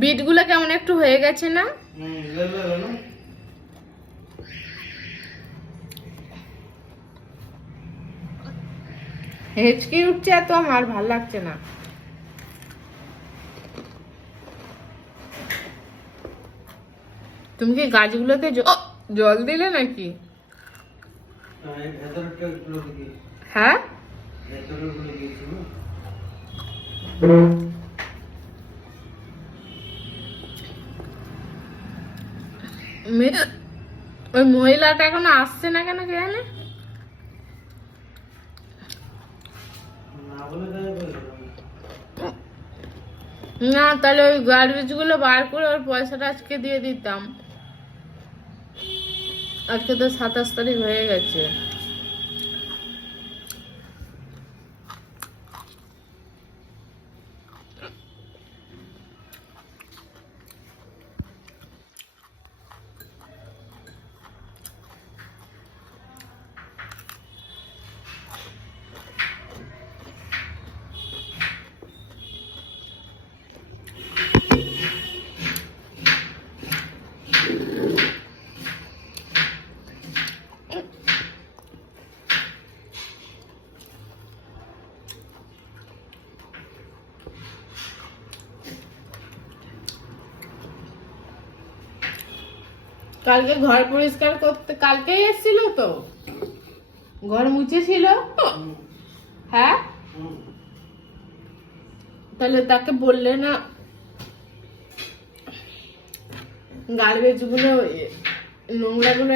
বিটগুলো কেমন একটু হয়ে গেছে না? হেঁচকি উঠছে এত, আমার ভাল লাগছে না। তুমি কি গাছগুলোতে জল দিলে নাকি? হ্যাঁ, ওই মহিলাটা এখনো আসছে না কেন কে জানে? না, তাহলে ওই গার্বেজ গুলো বার করে ওর পয়সাটা আজকে দিয়ে দিতাম। আজকে তো 27 তারিখ হয়ে গেছে। কালকে ঘর পরিষ্কার করতে কালকেই এসেছিল তো, ঘর মুছেছিল। হ্যাঁ, তাহলে তাকে বললে না গার্বেজ গুলো, নোংরা গুলো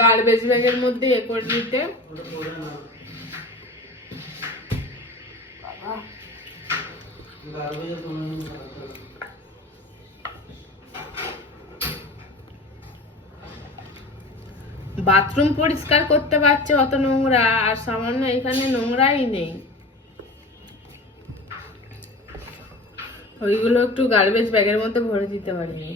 গার্বেজ ব্যাগের মধ্যে এ করে দিতে? বাথরুম পরিষ্কার করতে পারছে অত নোংরা, আর সামান্য এখানে নোংরাই নেই। ওইগুলো একটু গার্বেজ ব্যাগের মধ্যে ভরে দিতে পারিনি।